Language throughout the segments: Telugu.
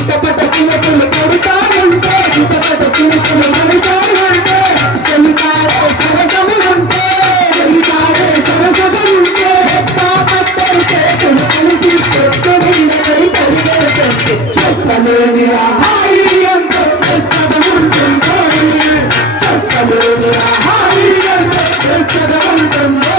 చిటపట చినుకులు పడుతానుంటే చిటపట చినుకులు పడుతానుంటే చెలికాడే సరసము ఉంటే చెలికాడే సరసము ఉంటే పట్టలు చేతులు కలిపి చెట్టు నీళ్ళపై పరిగెడుతుంటే చెప్పలేని హాయి అంత వెచ్చగా ఉంటుందో చెప్పలేని హాయి అంత వెచ్చగా ఉంటుందో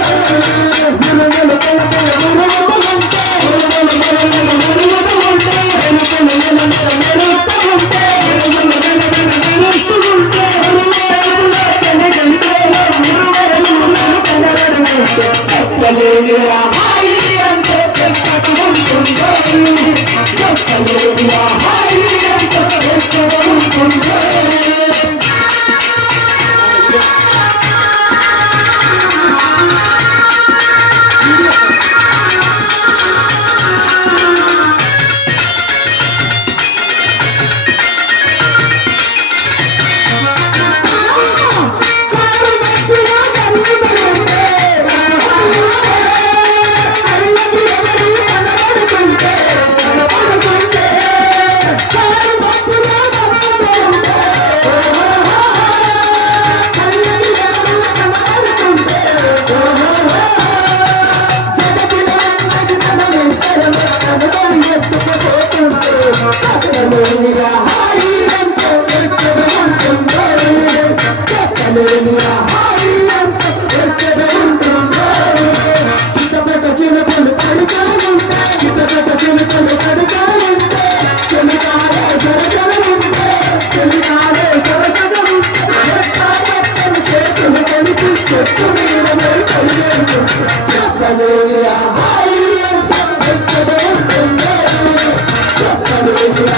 చెప్పలేని హాయి అంత వెచ్చగా ఉంటుందో చెప్పలేని హాయి అంత వెచ్చగా ఉంటుందో చిటపట చినుకులు పడుతానుంటే చిటపట చినుకులు పడుతానుంటే చెలికాడే సరసలు ఉంటే చెలికాడే సరసలు ఉంటే పట్టలు చేతులు కలిపి చెట్టు నీళ్ళపై పరిగెడుతుంటే చెప్పలేని హాయి అంత వెచ్చగా ఉంటుందో చెప్పలేని